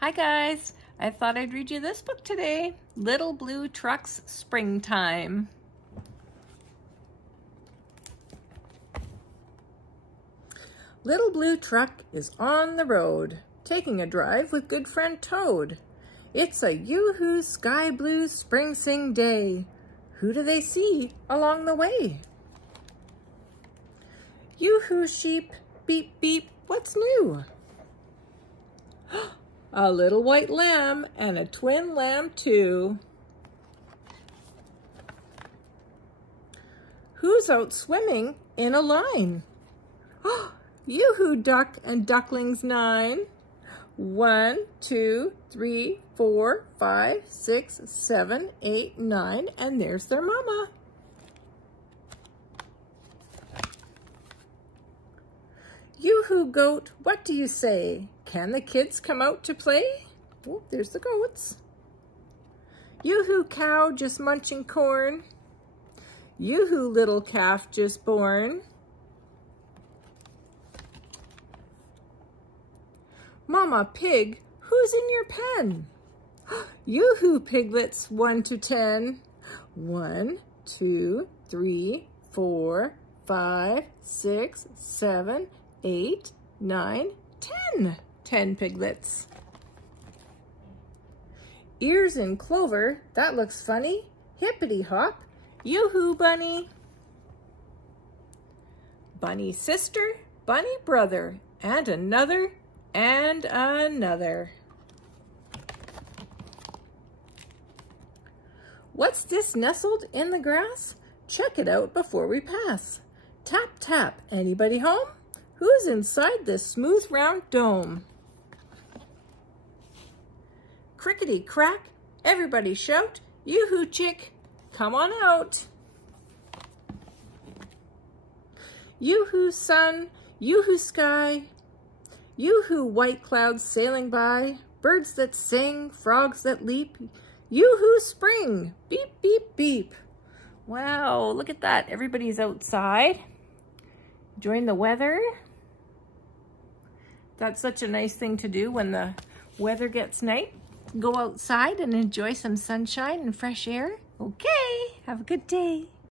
Hi guys, I thought I'd read you this book today, Little Blue Truck's Springtime. Little Blue Truck is on the road, taking a drive with good friend Toad. It's a yoo-hoo sky blue spring sing day. Who do they see along the way? Yoo-hoo sheep, beep beep, what's new? A little white lamb and a twin lamb too. Who's out swimming in a line? Yoo-hoo duck and ducklings 9. 1, 2, 3, 4, 5, 6, 7, 8, 9, and there's their mama. Yoo-hoo goat, what do you say? Can the kids come out to play? Oh, there's the goats. Yoo-hoo cow just munching corn. Yoo-hoo little calf just born. Mama pig, who's in your pen? Yoo-hoo piglets 1 to 10. 1, 2, 3, 4, 5, 6, 7, 8, 9, 10. 10 piglets. Ears in clover, that looks funny. Hippity hop, yoo-hoo bunny. Bunny sister, bunny brother, and another, and another. What's this nestled in the grass? Check it out before we pass. Tap, tap, anybody home? Who's inside this smooth round dome? Crickety crack, everybody shout, yoo-hoo chick, come on out. Yoo-hoo sun, yoo-hoo sky, yoo-hoo white clouds sailing by, birds that sing, frogs that leap, yoo-hoo spring, beep, beep, beep. Wow, look at that. Everybody's outside, enjoying the weather. That's such a nice thing to do when the weather gets nice. Go outside and enjoy some sunshine and fresh air. Okay, have a good day.